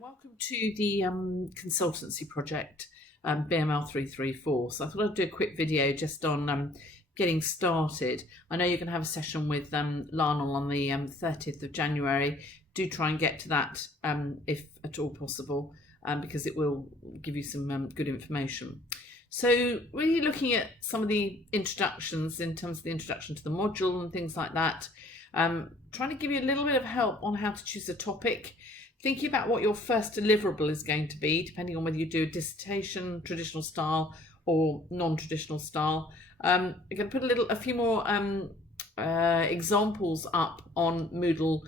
Welcome to the consultancy project, BML 334. So I thought I'd do a quick video just on getting started. I know you're going to have a session with Lionel on the 30th of January. Do try and get to that if at all possible, because it will give you some good information. So really looking at some of the introductions in terms of the introduction to the module and things like that, trying to give you a little bit of help on how to choose a topic, thinking about what your first deliverable is going to be, depending on whether you do a dissertation, traditional style or non-traditional style. I'm going to put a few more examples up on Moodle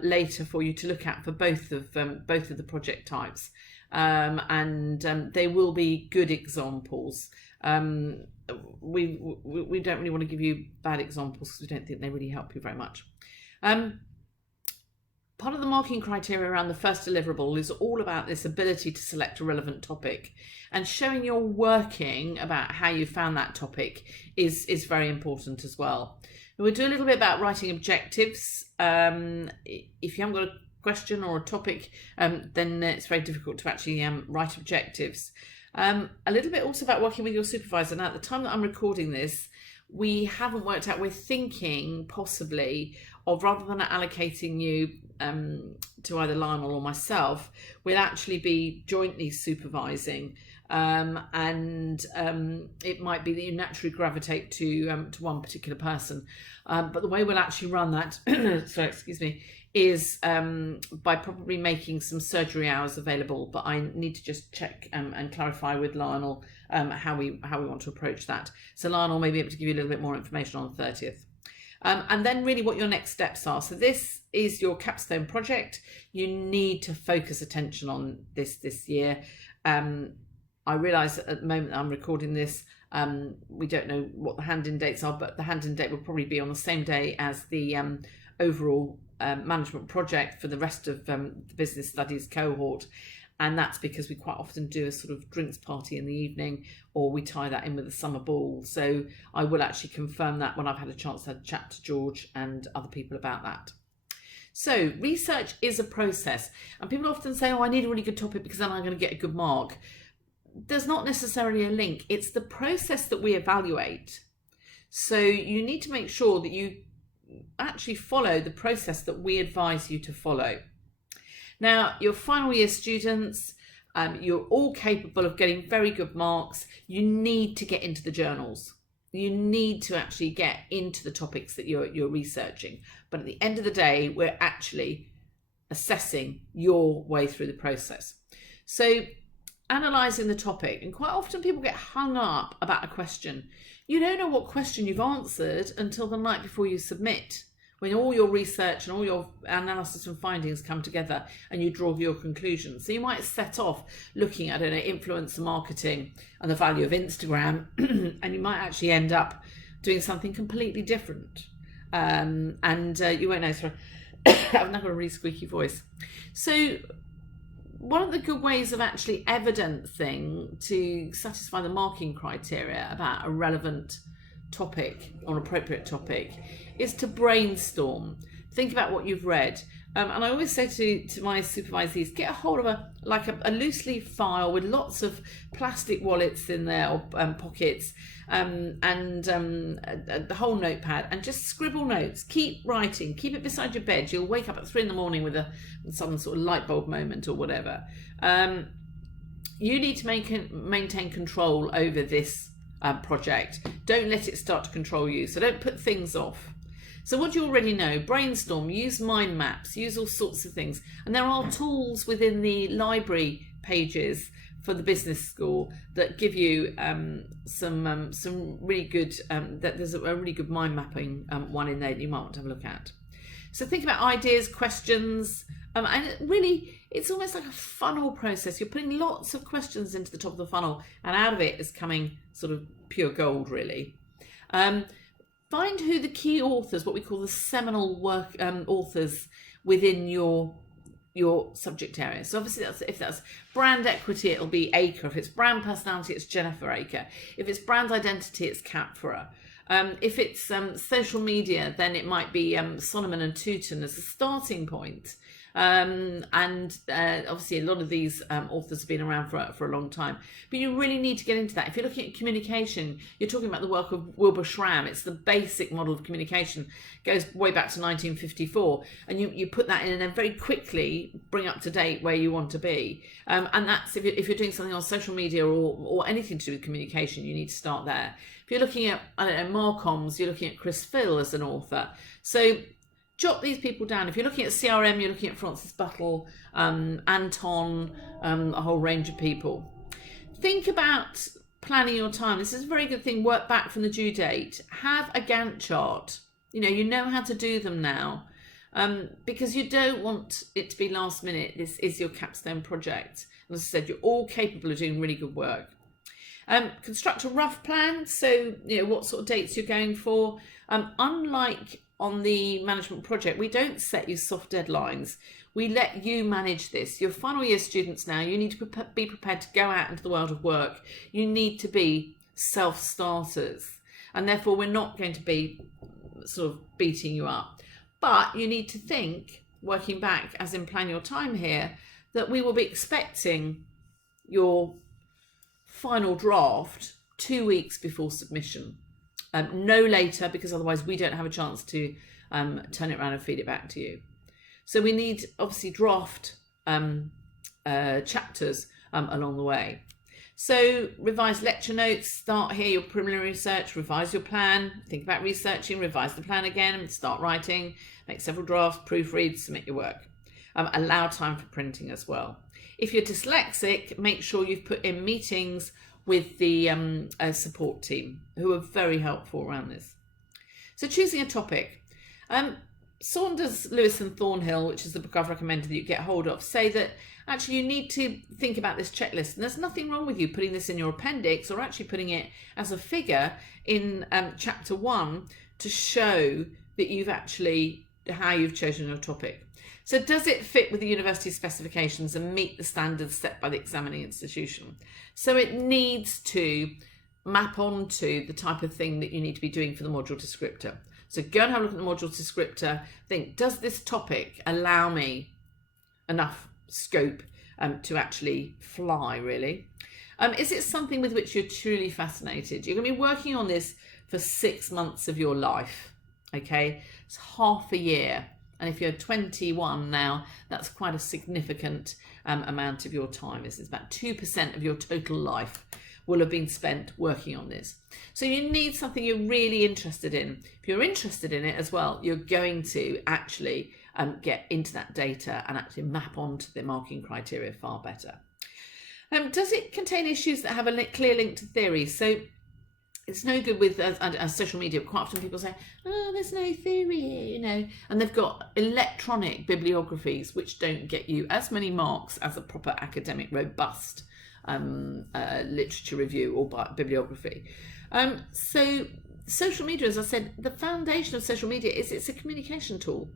later for you to look at for both of the project types, and they will be good examples. We don't really want to give you bad examples because we don't think they really help you very much. Part of the marking criteria around the first deliverable is all about this ability to select a relevant topic, and showing your working about how you found that topic is very important as well. We'll do a little bit about writing objectives. If you haven't got a question or a topic, then it's very difficult to actually write objectives. A little bit also about working with your supervisor. Now, at the time that I'm recording this, we haven't worked out. We're thinking possibly of, rather than allocating you to either Lionel or myself, we'll actually be jointly supervising, and it might be that you naturally gravitate to one particular person, but the way we'll actually run that sorry, excuse me, is by probably making some surgery hours available, but I need to just check and clarify with Lionel how we want to approach that. So Lionel may be able to give you a little bit more information on the 30th. And then really what your next steps are. So this is your capstone project. You need to focus attention on this year. I realise at the moment that I'm recording this, we don't know what the hand-in dates are, but the hand-in date will probably be on the same day as the overall management project for the rest of the business studies cohort. And that's because we quite often do a sort of drinks party in the evening, or we tie that in with a summer ball. So I will actually confirm that when I've had a chance to chat to George and other people about that. So research is a process, and people often say, oh, I need a really good topic because then I'm going to get a good mark. There's not necessarily a link. It's the process that we evaluate. So you need to make sure that you actually follow the process that we advise you to follow. Now, your final year students, you're all capable of getting very good marks. You need to get into the journals. You need to actually get into the topics that you're researching. But at the end of the day, we're actually assessing your way through the process. So analysing the topic, and quite often people get hung up about a question. You don't know what question you've answered until the night before you submit, when all your research and all your analysis and findings come together and you draw your conclusions. So you might set off looking at influencer marketing and the value of Instagram, and you might actually end up doing something completely different. And you won't know. Sorry, I've now got a really squeaky voice. So one of the good ways of actually evidencing to satisfy the marking criteria about a relevant topic or an appropriate topic is to brainstorm. Think about what you've read, and I always say to my supervisees, get a hold of a loose leaf file with lots of plastic wallets in there, or pockets, and the whole notepad, and just scribble notes. Keep writing, keep it beside your bed. You'll wake up at 3 a.m. with some sort of light bulb moment or whatever. You need to maintain control over this project. Don't let it start to control you. So don't put things off. So what do you already know? Brainstorm, use mind maps, use all sorts of things. And there are tools within the library pages for the business school that give you some really good, there's a really good mind mapping one in there that you might want to have a look at. So think about ideas, questions, and really it's almost like a funnel process. You're putting lots of questions into the top of the funnel, and out of it is coming sort of pure gold, really. Find who the key authors, what we call the seminal work authors within your subject area. So obviously if that's brand equity, it'll be Acre. If it's brand personality, it's Jennifer Acre. If it's brand identity, it's Kat Furrer. If it's social media, then it might be Solomon and Tooten as a starting point. Obviously a lot of these authors have been around for a long time, but you really need to get into that. If you're looking at communication, you're talking about the work of Wilbur Schramm. It's the basic model of communication, goes way back to 1954, and you put that in and then very quickly bring up to date where you want to be. And that's if you're doing something on social media or anything to do with communication, you need to start there. If you're looking at, I don't know, Marcoms, you're looking at Chris Phil as an author. So jot these people down. If you're looking at CRM, you're looking at Francis Buttle, Anton, a whole range of people. Think about planning your time. This is a very good thing. Work back from the due date. Have a Gantt chart. You know how to do them now, because you don't want it to be last minute. This is your capstone project. And as I said, you're all capable of doing really good work. Construct a rough plan. So, what sort of dates you're going for. Unlike on the management project, we don't set you soft deadlines. We let you manage this. You're final year students now. You need to be prepared to go out into the world of work. You need to be self-starters. And therefore, we're not going to be sort of beating you up. But you need to think, working back, as in plan your time here, that we will be expecting your final draft 2 weeks before submission. No later, because otherwise we don't have a chance to turn it around and feed it back to you. So we need, obviously, draft chapters along the way. So revise lecture notes, start here your preliminary research, revise your plan, think about researching, revise the plan again, start writing, make several drafts, proofread, submit your work. Allow time for printing as well. If you're dyslexic, make sure you've put in meetings with the support team, who are very helpful around this. So choosing a topic. Saunders, Lewis and Thornhill, which is the book I've recommended that you get hold of, say that actually you need to think about this checklist, and there's nothing wrong with you putting this in your appendix or actually putting it as a figure in chapter 1 to show that you've actually, how you've chosen your topic. So does it fit with the university specifications and meet the standards set by the examining institution? So it needs to map onto the type of thing that you need to be doing for the module descriptor. So go and have a look at the module descriptor. Think, does this topic allow me enough scope to actually fly, really? Is it something with which you're truly fascinated? You're going to be working on this for 6 months of your life, okay? It's half a year. And if you're 21 now, that's quite a significant amount of your time. It's about 2% of your total life will have been spent working on this. So you need something you're really interested in. If you're interested in it as well, you're going to actually get into that data and actually map onto the marking criteria far better. Does it contain issues that have a clear link to theory? So it's no good with social media. Quite often people say, oh, there's no theory here, and they've got electronic bibliographies which don't get you as many marks as a proper academic, robust literature review or bibliography. So social media, as I said, the foundation of social media is it's a communication tool,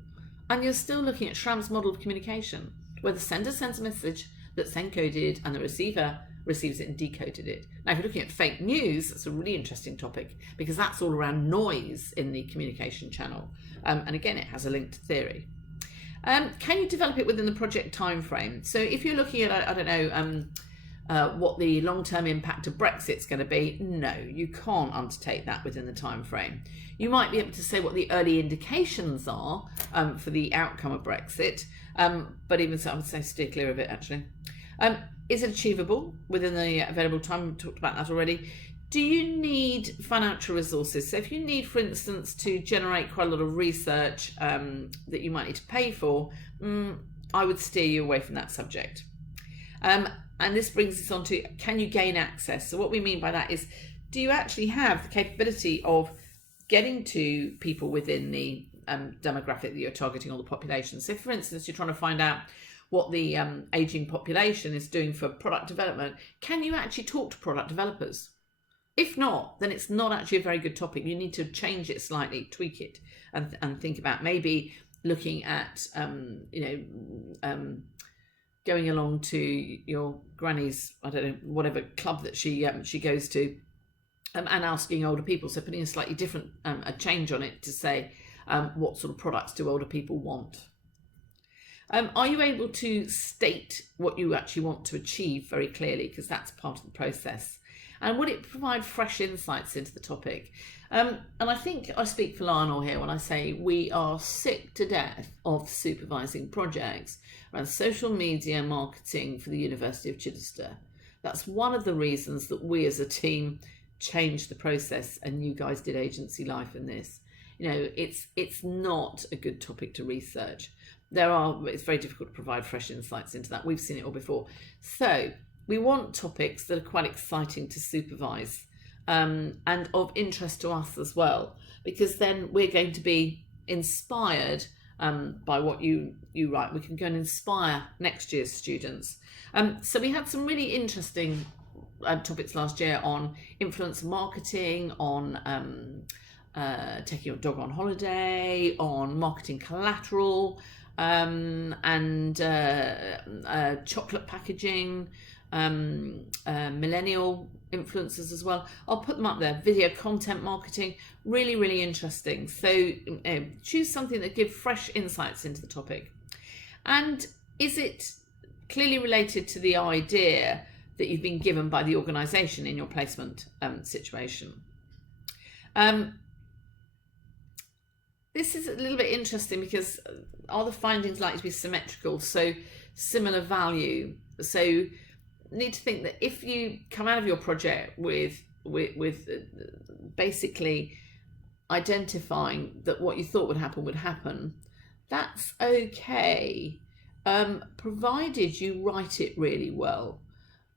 and you're still looking at Schramm's model of communication, where the sender sends a message that's encoded and the receiver receives it and decoded it. Now, if you're looking at fake news, that's a really interesting topic, because that's all around noise in the communication channel. And again, it has a link to theory. Can you develop it within the project time frame? So if you're looking at, I don't know, what the long-term impact of Brexit's going to be, no, you can't undertake that within the time frame. You might be able to say what the early indications are for the outcome of Brexit, but even so, I would say steer clear of it, actually. Is it achievable within the available time? We've talked about that already. Do you need financial resources? So if you need, for instance, to generate quite a lot of research that you might need to pay for, I would steer you away from that subject. And this brings us on to, can you gain access? So what we mean by that is, do you actually have the capability of getting to people within the demographic that you're targeting, or the population? So for instance, you're trying to find out what the aging population is doing for product development. Can you actually talk to product developers? If not, then it's not actually a very good topic. You need to change it slightly, tweak it, and think about maybe looking at, going along to your granny's, I don't know, whatever club that she goes to, and asking older people. So putting a slightly different a change on it to say, what sort of products do older people want? Are you able to state what you actually want to achieve very clearly? Because that's part of the process. And would it provide fresh insights into the topic? And I think I speak for Lionel here when I say we are sick to death of supervising projects around social media marketing for the University of Chichester. That's one of the reasons that we as a team changed the process and you guys did agency life in this. You know, it's not a good topic to research. It's very difficult to provide fresh insights into that. We've seen it all before. So we want topics that are quite exciting to supervise and of interest to us as well, because then we're going to be inspired by what you write. We can go and inspire next year's students. So we had some really interesting topics last year on influencer marketing, on taking your dog on holiday, on marketing collateral, and chocolate packaging, millennial influencers as well. I'll put them up there. Video content marketing, really, really interesting. So choose something that gives fresh insights into the topic. And is it clearly related to the idea that you've been given by the organisation in your placement situation? This is a little bit interesting because are the findings likely to be symmetrical, so similar value? So you need to think that if you come out of your project with basically identifying that what you thought would happen, that's okay, provided you write it really well.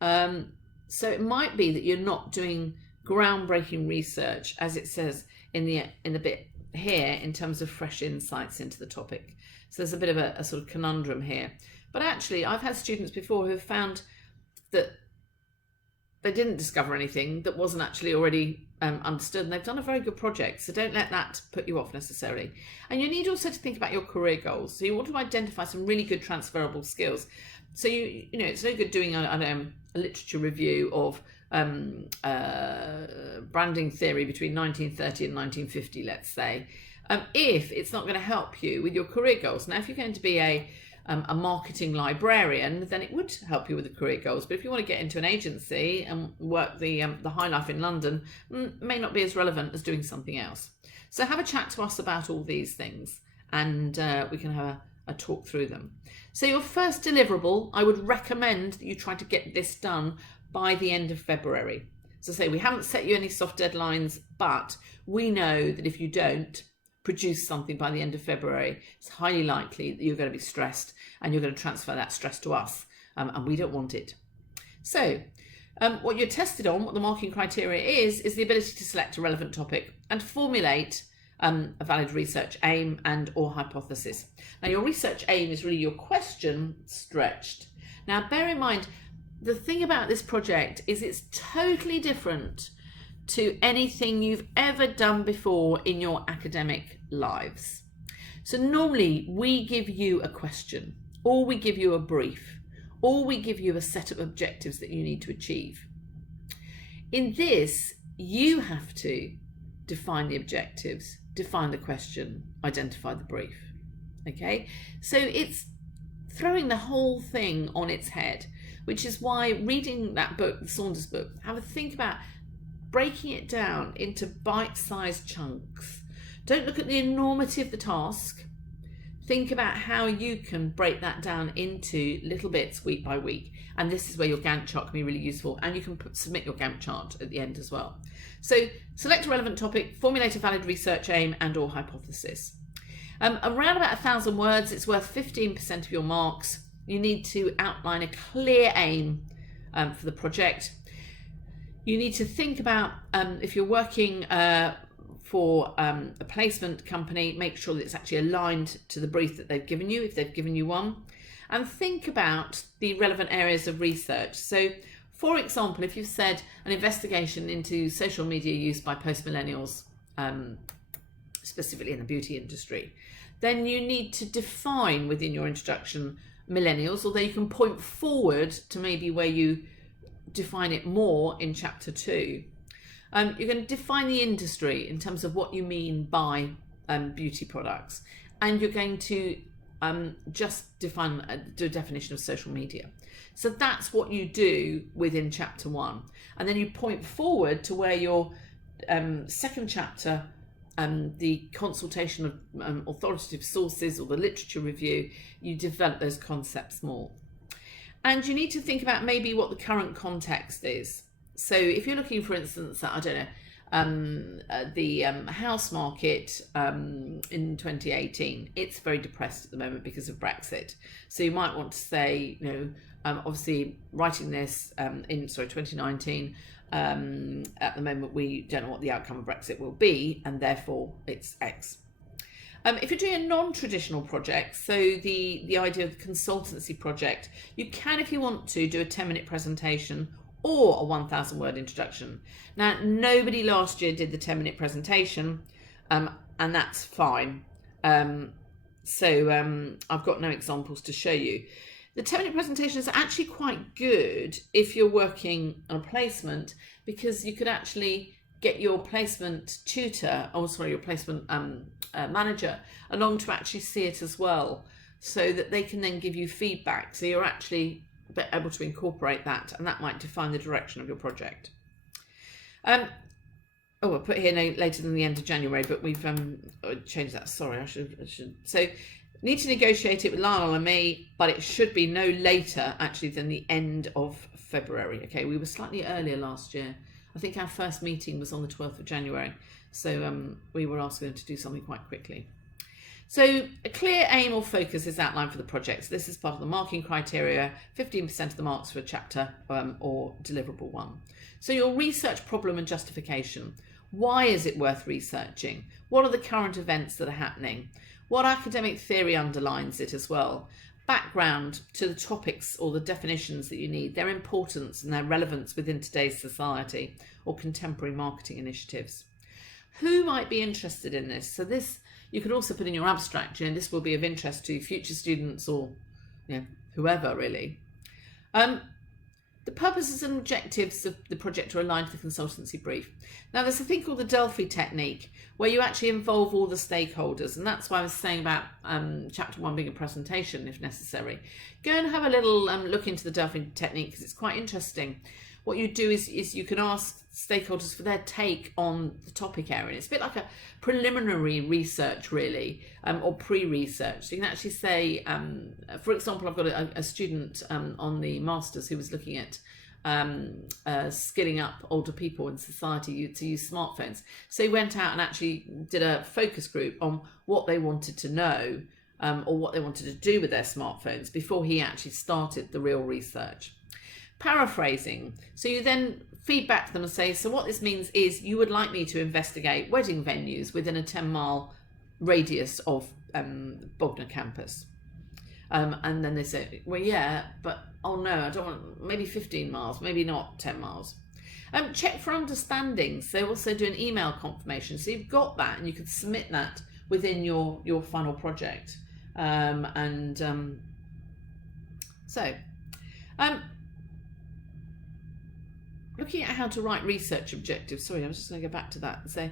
So it might be that you're not doing groundbreaking research, as it says in the bit here, in terms of fresh insights into the topic. So there's a bit of a sort of conundrum here. But actually, I've had students before who have found that they didn't discover anything that wasn't actually already understood, and they've done a very good project. So don't let that put you off necessarily. And you need also to think about your career goals. So you want to identify some really good transferable skills. So you know it's no good doing a literature review of branding theory between 1930 and 1950, let's say, if it's not going to help you with your career goals. Now, if you're going to be a marketing librarian, then it would help you with the career goals. But if you want to get into an agency and work the high life in London, may not be as relevant as doing something else. So have a chat to us about all these things, and we can have a talk through them. So your first deliverable, I would recommend that you try to get this done by the end of February. So say we haven't set you any soft deadlines, but we know that if you don't produce something by the end of February, it's highly likely that you're going to be stressed and you're going to transfer that stress to us, and we don't want it. So what you're tested on, what the marking criteria is the ability to select a relevant topic and formulate a valid research aim and or hypothesis. Now your research aim is really your question stretched. Now bear in mind, the thing about this project is it's totally different to anything you've ever done before in your academic lives. So normally we give you a question, or we give you a brief, or we give you a set of objectives that you need to achieve. In this, you have to define the objectives, define the question, identify the brief. Okay, so it's throwing the whole thing on its head, which is why reading that book, the Saunders book, have a think about breaking it down into bite-sized chunks. Don't look at the enormity of the task. Think about how you can break that down into little bits week by week. And this is where your Gantt chart can be really useful. And you can submit your Gantt chart at the end as well. So select a relevant topic, formulate a valid research aim and or hypothesis. Around about 1,000 words, it's worth 15% of your marks. You need to outline a clear aim for the project. You need to think about, if you're working for a placement company, make sure that it's actually aligned to the brief that they've given you, if they've given you one. And think about the relevant areas of research. So, for example, if you've said an investigation into social media use by post-millennials, specifically in the beauty industry, then you need to define within your introduction millennials, although you can point forward to maybe where you define it more in chapter 2. You're going to define the industry in terms of what you mean by beauty products, and you're going to just do a definition of social media. So that's what you do within chapter 1. And then you point forward to where your second chapter, the consultation of authoritative sources or the literature review, you develop those concepts more. And you need to think about maybe what the current context is. So if you're looking, for instance, at, I don't know, the house market in 2018, it's very depressed at the moment because of Brexit. So you might want to say, you know, obviously writing this in 2019, at the moment we don't know what the outcome of Brexit will be, and therefore it's X. If you're doing a non-traditional project, so the idea of consultancy project, you can, if you want to, do a 10-minute presentation or a 1,000-word introduction. Now, nobody last year did the 10-minute presentation, and that's fine. So I've got no examples to show you. The 10-minute presentation is actually quite good if you're working on a placement, because you could actually get your placement tutor, your placement manager along to actually see it as well, so that they can then give you feedback. So you're actually able to incorporate that, and that might define the direction of your project. I'll put here no later than the end of January, but we've changed that. Sorry, I should. So need to negotiate it with Lionel and me, but it should be no later actually than the end of February. Okay, we were slightly earlier last year. I think our first meeting was on the 12th of January. So we were asking them to do something quite quickly. So a clear aim or focus is outlined for the project. So this is part of the marking criteria, 15% of the marks for a chapter or deliverable 1. So your research problem and justification. Why is it worth researching? What are the current events that are happening? What academic theory underlines it as well? Background to the topics or the definitions that you need, their importance and their relevance within today's society or contemporary marketing initiatives. Who might be interested in this? So this, you could also put in your abstract, and this will be of interest to future students or whoever really. The purposes and objectives of the project are aligned to the consultancy brief. Now there's a thing called the Delphi technique, where you actually involve all the stakeholders, and that's why I was saying about chapter 1 being a presentation if necessary. Go and have a little look into the Delphi technique, because it's quite interesting. What you do is you can ask stakeholders for their take on the topic area. It's a bit like a preliminary research really, or pre-research. So you can actually say, for example, I've got a student on the Masters who was looking at skilling up older people in society to use smartphones. So he went out and actually did a focus group on what they wanted to know or what they wanted to do with their smartphones before he actually started the real research. Paraphrasing. So you then feedback to them and say, so what this means is you would like me to investigate wedding venues within a 10-mile radius of Bognor campus. And then they say, well, yeah, but oh no, I don't want, maybe 15 miles, maybe not 10 miles. Check for understandings. They also do an email confirmation. So you've got that and you could submit that within your final project. Looking at how to write research objectives. Sorry, I was just going to go back to that and say,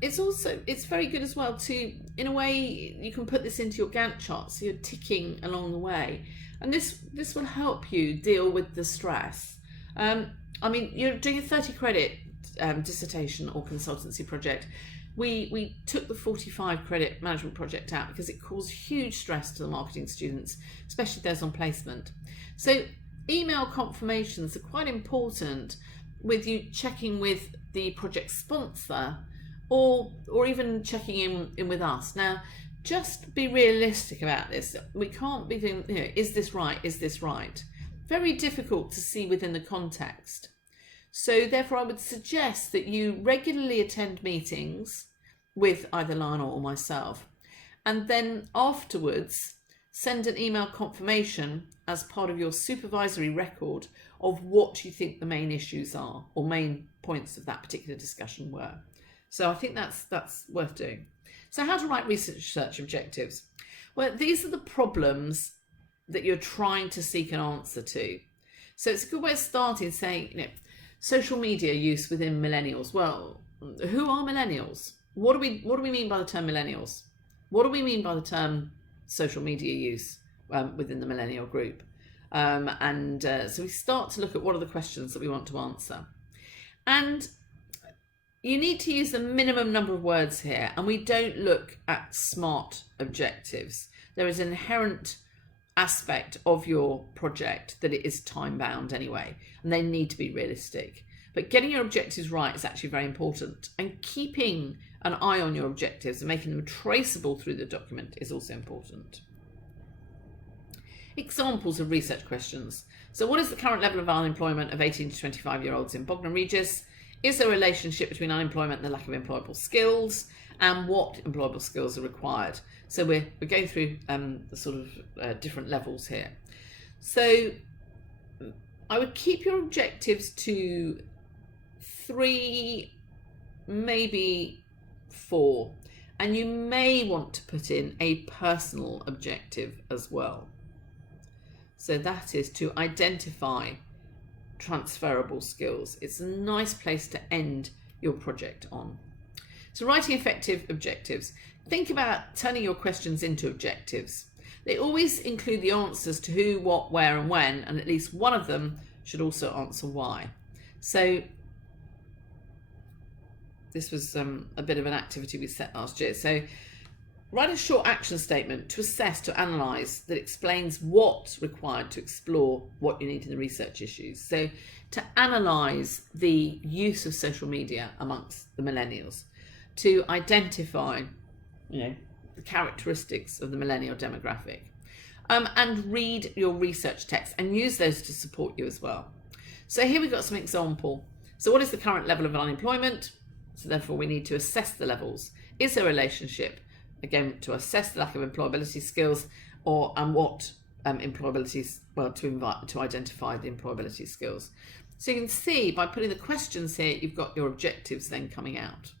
it's very good as well to, in a way, you can put this into your Gantt chart, so you're ticking along the way, and this will help you deal with the stress. I mean, you're doing a 30 credit dissertation or consultancy project. We took the 45 credit management project out because it caused huge stress to the marketing students, especially those on placement. So email confirmations are quite important, with you checking with the project sponsor or even checking in with us. Now, just be realistic about this. We can't be thinking, is this right? Is this right? Very difficult to see within the context. So therefore, I would suggest that you regularly attend meetings with either Lionel or myself, and then afterwards send an email confirmation as part of your supervisory record of what you think the main issues are or main points of that particular discussion were. So I think that's worth doing. So how to write research objectives? Well, these are the problems that you're trying to seek an answer to. So it's a good way of starting, saying, social media use within millennials. Well, who are millennials? What do we mean by the term millennials? What do we mean by the term social media use within the millennial group. So we start to look at what are the questions that we want to answer. And you need to use the minimum number of words here, and we don't look at SMART objectives. There is an inherent aspect of your project that it is time bound anyway, and they need to be realistic. But getting your objectives right is actually very important, and keeping an eye on your objectives and making them traceable through the document is also important. Examples of research questions. So what is the current level of unemployment of 18 to 25-year-olds in Bognor Regis? Is there a relationship between unemployment and the lack of employable skills? And what employable skills are required? So we're going through the sort of different levels here. So I would keep your objectives to 3, maybe 4. And you may want to put in a personal objective as well. So that is to identify transferable skills. It's a nice place to end your project on. So writing effective objectives. Think about turning your questions into objectives. They always include the answers to who, what, where and when, and at least one of them should also answer why. So this was a bit of an activity we set last year. So write a short action statement to assess, to analyse, that explains what's required to explore what you need in the research issues. So to analyse the use of social media amongst the millennials, to identify, the characteristics of the millennial demographic, and read your research text and use those to support you as well. So here we've got some example. So what is the current level of unemployment? So therefore we need to assess the levels. Is there a relationship? Again, to assess the lack of employability skills, and what employability, to identify the employability skills. So you can see by putting the questions here, you've got your objectives then coming out.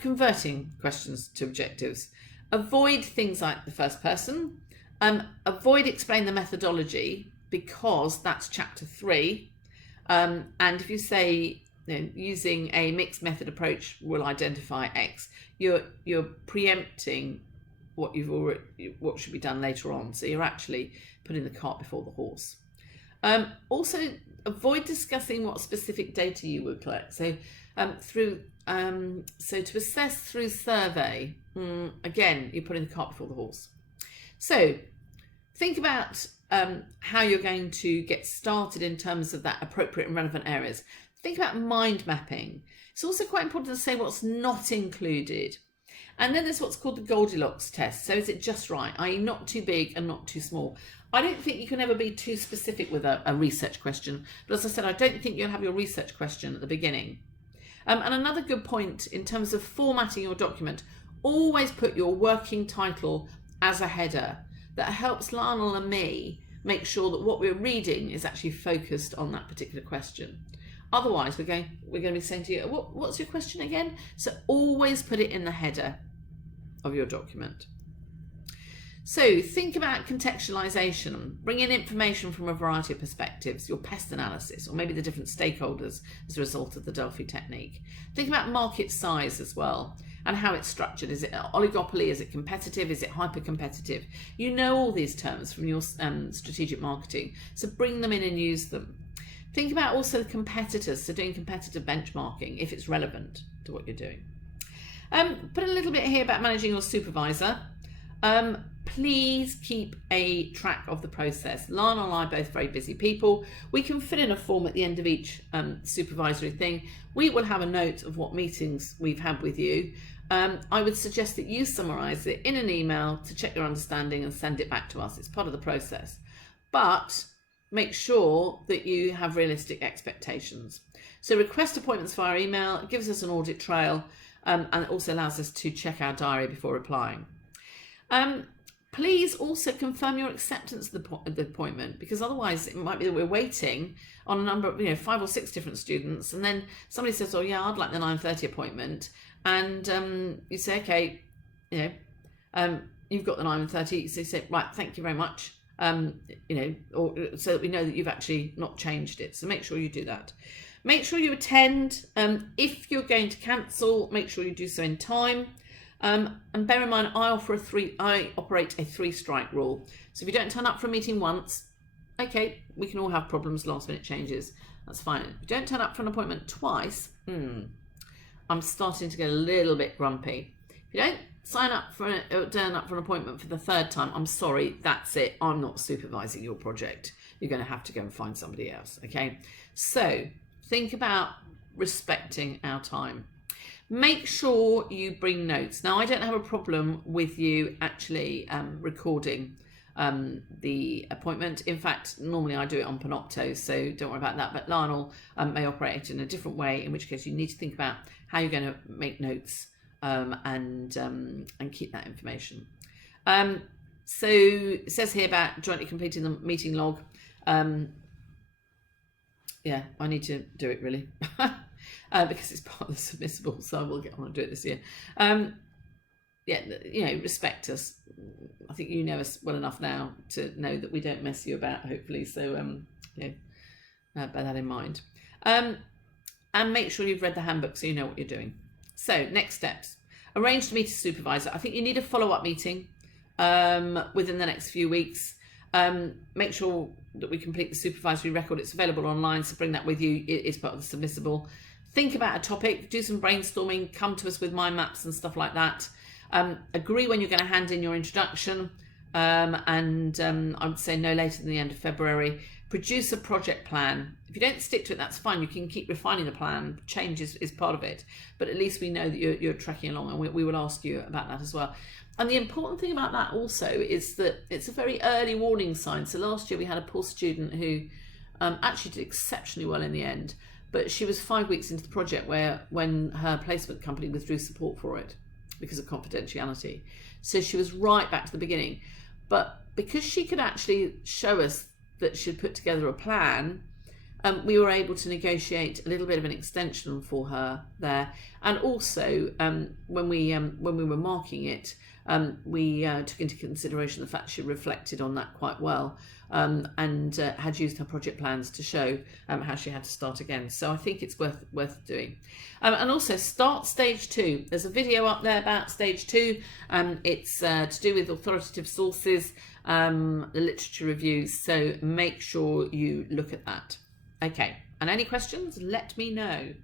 Converting questions to objectives. Avoid things like the first person. Avoid explain the methodology, because that's chapter 3. And if you say, using a mixed method approach will identify X, you're preempting what should be done later on. So you're actually putting the cart before the horse. Also, avoid discussing what specific data you will collect. So to assess through survey, again, you're putting the cart before the horse. So think about how you're going to get started in terms of that appropriate and relevant areas. Think about mind mapping. It's also quite important to say what's not included. And then there's what's called the Goldilocks test. So is it just right? i.e. not too big and not too small. I don't think you can ever be too specific with a research question. But as I said, I don't think you'll have your research question at the beginning. And another good point in terms of formatting your document, always put your working title as a header. That helps Lionel and me make sure that what we're reading is actually focused on that particular question. Otherwise, we're going to be saying to you, what's your question again? So always put it in the header of your document. So think about contextualization. Bring in information from a variety of perspectives, your pest analysis, or maybe the different stakeholders as a result of the Delphi technique. Think about market size as well, and how it's structured. Is it oligopoly? Is it competitive? Is it hyper-competitive? You know all these terms from your strategic marketing, so bring them in and use them. Think about also the competitors, so doing competitive benchmarking if it's relevant to what you're doing. Put a little bit here about managing your supervisor. Please keep a track of the process. Lana and I are both very busy people. We can fill in a form at the end of each supervisory thing. We will have a note of what meetings we've had with you. I would suggest that you summarise it in an email to check your understanding and send it back to us. It's part of the process. But make sure that you have realistic expectations. So request appointments via email. It gives us an audit trail, and it also allows us to check our diary before replying. Please also confirm your acceptance of the appointment, because otherwise it might be that we're waiting on a number of, 5 or 6 different students, and then somebody says, oh yeah, I'd like the 9:30 appointment, and you say, okay, you've got the 9:30, so you say, right, thank you very much, or so that we know that you've actually not changed it. So make sure you do that. Make sure you attend. If you're going to cancel, make sure you do so in time. And bear in mind, I operate a 3-strike rule. So if you don't turn up for a meeting once, okay, we can all have problems, last minute changes. That's fine. If you don't turn up for an appointment twice, I'm starting to get a little bit grumpy. If you don't turn up for an appointment for the 3rd time, I'm sorry, that's it. I'm not supervising your project. You're going to have to go and find somebody else. Okay. So think about respecting our time. Make sure you bring notes. Now, I don't have a problem with you actually recording the appointment. In fact, normally I do it on Panopto, so don't worry about that. But Lionel may operate in a different way, in which case you need to think about how you're going to make notes and keep that information. So it says here about jointly completing the meeting log. Yeah, I need to do it really. Because it's part of the submissible, so I will get on and do it this year. Yeah, you know, respect us. I think you know us well enough now to know that we don't mess you about, hopefully. So, bear that in mind. And make sure you've read the handbook so you know what you're doing. So, next steps. Arrange to meet a supervisor. I think you need a follow-up meeting within the next few weeks. Make sure that we complete the supervisory record. It's available online, so bring that with you. It is part of the submissible. Think about a topic, do some brainstorming, come to us with mind maps and stuff like that. Agree when you're going to hand in your introduction, and I would say no later than the end of February. Produce a project plan. If you don't stick to it, that's fine. You can keep refining the plan. Change is part of it, but at least we know that you're tracking along, and we will ask you about that as well. And the important thing about that also is that it's a very early warning sign. So last year we had a poor student who actually did exceptionally well in the end, but she was 5 weeks into the project when her placement company withdrew support for it because of confidentiality. So she was right back to the beginning. But because she could actually show us that she'd put together a plan, we were able to negotiate a little bit of an extension for her there. And also, when we were marking it, we took into consideration the fact she reflected on that quite well, and had used her project plans to show how she had to start again. So I think it's worth doing. And also start stage 2. There's a video up there about stage 2. It's to do with authoritative sources, the literature reviews. So make sure you look at that. Okay. And any questions, let me know.